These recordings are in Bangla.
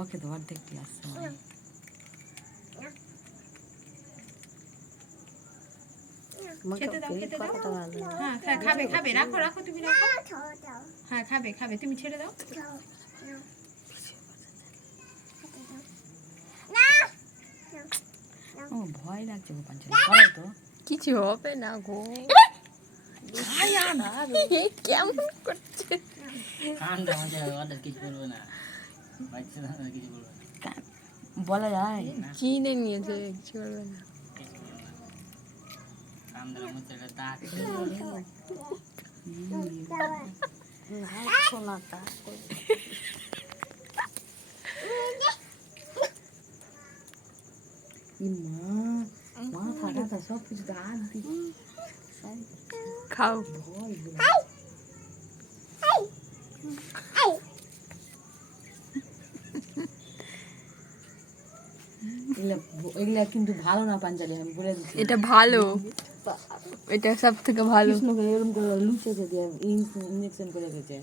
ওকে তো অর্ধেক ক্লাস খেতে দাও খেতে দাও হ্যাঁ খাবে খাবে রাখো রাখো তুমি রাখো হ্যাঁ খাবে খাবে তুমি ছেড়ে দাও আমার ভয় লাগছে গো পাঞ্চালি করো তো কিছু হবে না গো কেমন করছে কান্ডা মজা ওদের কিছু বলবো না বাচ্চারা কিছু বলবো না বলা যায় চিনে নিয়েছে কিছু করবে না কান্দার মধ্যে দাঁত সোনাটা মা ফাটা সব কিছু দাঁত দি খাও ভয় এগুলা কিন্তু ভালো না পাঞ্জালি আমি বলে দিচ্ছি এটা ভালো এটা সব থেকে ভালো কৃষ্ণকে এরকম করে লুচেছে দিয়ে ইঞ্জেকশন করে গেছে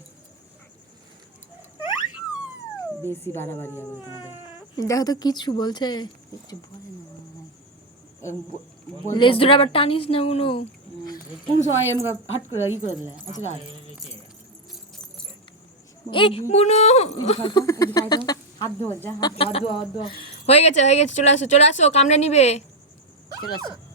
বেশি বাড়াবাড়ি হবে তোমাদের দেখো তো কিছু বলছে কিছু বলে না লেজ ধরে আবার টানিস না উনো কোন সময় এমকা হাট করে ই করে দিলে আচ্ছা এই বুনু হাত ধোয়া যা হাত ধোয়া হয়ে গেছে চলে আসো কামড়ে নিবে চলে আসো